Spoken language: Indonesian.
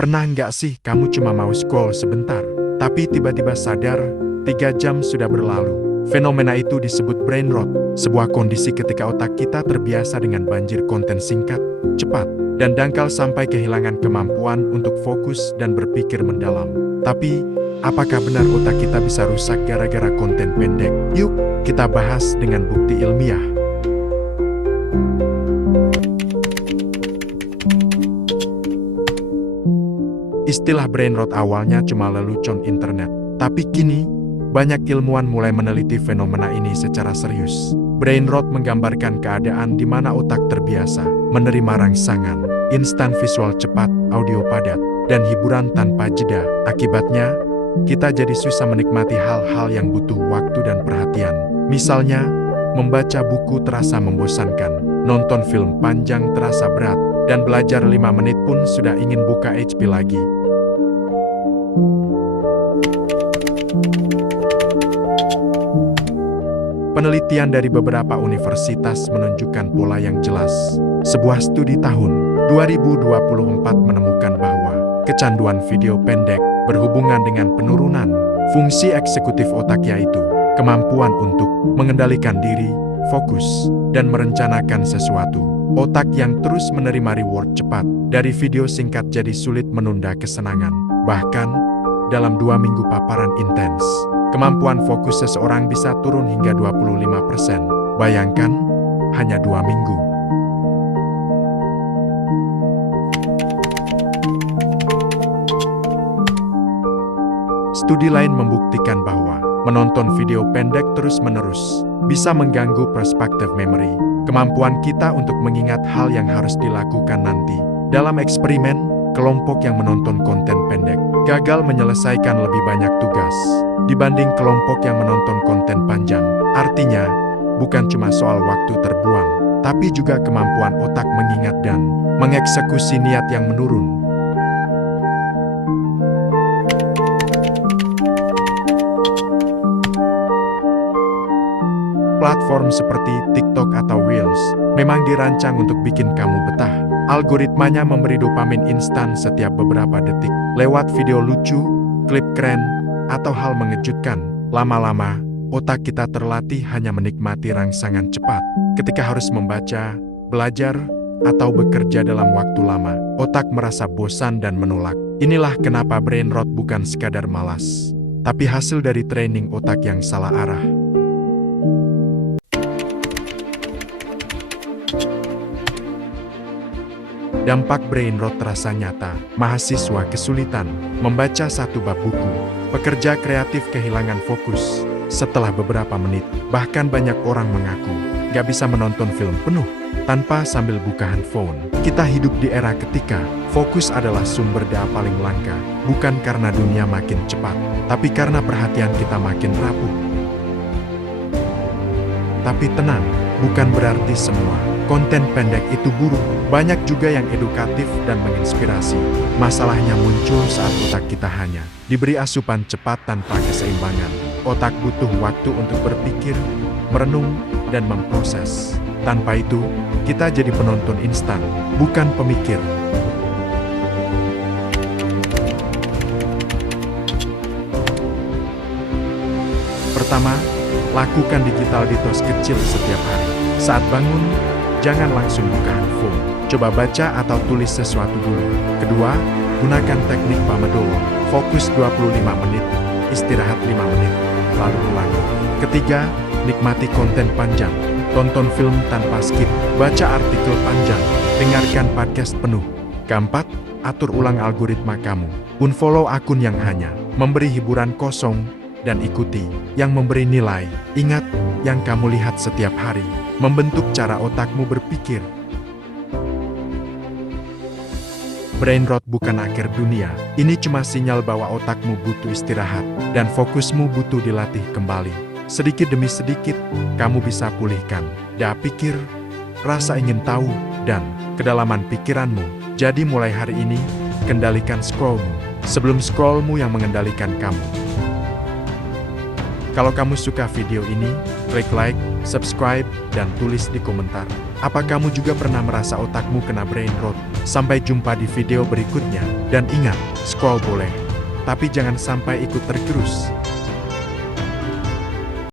Pernah nggak sih kamu cuma mau scroll sebentar, tapi tiba-tiba sadar, 3 jam sudah berlalu? Fenomena itu disebut brain rot, sebuah kondisi ketika otak kita terbiasa dengan banjir konten singkat, cepat, dan dangkal sampai kehilangan kemampuan untuk fokus dan berpikir mendalam. Tapi, apakah benar otak kita bisa rusak gara-gara konten pendek? Yuk, kita bahas dengan bukti ilmiah. Istilah brain rot awalnya cuma lelucon internet, tapi kini, banyak ilmuwan mulai meneliti fenomena ini secara serius. Brain rot menggambarkan keadaan di mana otak terbiasa menerima rangsangan instan, visual cepat, audio padat, dan hiburan tanpa jeda. Akibatnya, kita jadi susah menikmati hal-hal yang butuh waktu dan perhatian. Misalnya, membaca buku terasa membosankan, nonton film panjang terasa berat, dan belajar 5 menit pun sudah ingin buka HP lagi. Penelitian dari beberapa universitas menunjukkan pola yang jelas. Sebuah studi tahun 2024 menemukan bahwa kecanduan video pendek berhubungan dengan penurunan fungsi eksekutif otak, yaitu kemampuan untuk mengendalikan diri, fokus, dan merencanakan sesuatu. Otak yang terus menerima reward cepat dari video singkat jadi sulit menunda kesenangan. Bahkan, dalam 2 minggu paparan intens, kemampuan fokus seseorang bisa turun hingga 25%. Bayangkan, hanya 2 minggu. Studi lain membuktikan bahwa menonton video pendek terus-menerus bisa mengganggu perspektif memory, kemampuan kita untuk mengingat hal yang harus dilakukan nanti. Dalam eksperimen, kelompok yang menonton konten pendek gagal menyelesaikan lebih banyak tugas dibanding kelompok yang menonton konten panjang. Artinya, bukan cuma soal waktu terbuang, tapi juga kemampuan otak mengingat dan mengeksekusi niat yang menurun. Platform seperti TikTok atau Reels memang dirancang untuk bikin kamu betah. Algoritmanya memberi dopamin instan setiap beberapa detik. Lewat video lucu, klip keren, atau hal mengejutkan, lama-lama, otak kita terlatih hanya menikmati rangsangan cepat. Ketika harus membaca, belajar, atau bekerja dalam waktu lama, otak merasa bosan dan menolak. Inilah kenapa brain rot bukan sekadar malas, tapi hasil dari training otak yang salah arah. Dampak brain rot terasa nyata. Mahasiswa kesulitan membaca 1 bab buku. Pekerja kreatif kehilangan fokus setelah beberapa menit. Bahkan banyak orang mengaku gak bisa menonton film penuh tanpa sambil buka handphone. Kita hidup di era ketika fokus adalah sumber daya paling langka. Bukan karena dunia makin cepat, tapi karena perhatian kita makin rapuh. Tapi tenang, bukan berarti semua konten pendek itu buruk. Banyak juga yang edukatif dan menginspirasi. Masalahnya muncul saat otak kita hanya diberi asupan cepat tanpa keseimbangan. Otak butuh waktu untuk berpikir, merenung, dan memproses. Tanpa itu, kita jadi penonton instan, bukan pemikir. Pertama, lakukan digital detox kecil setiap hari. Saat bangun, jangan langsung buka handphone. Coba baca atau tulis sesuatu dulu. Kedua, gunakan teknik Pomodoro. Fokus 25 menit, istirahat 5 menit, lalu ulangi. Ketiga, nikmati konten panjang. Tonton film tanpa skip, baca artikel panjang, dengarkan podcast penuh. Keempat, atur ulang algoritma kamu. Unfollow akun yang hanya memberi hiburan kosong, dan ikuti yang memberi nilai. Ingat, yang kamu lihat setiap hari membentuk cara otakmu berpikir. Brain rot bukan akhir dunia. Ini cuma sinyal bahwa otakmu butuh istirahat dan fokusmu butuh dilatih kembali. Sedikit demi sedikit, kamu bisa pulihkan daya pikir, rasa ingin tahu, dan kedalaman pikiranmu. Jadi mulai hari ini, kendalikan scrollmu sebelum scrollmu yang mengendalikan kamu. Kalau kamu suka video ini, klik like, subscribe, dan tulis di komentar. Apa kamu juga pernah merasa otakmu kena brain rot? Sampai jumpa di video berikutnya, dan ingat, scroll boleh, tapi jangan sampai ikut tergerus.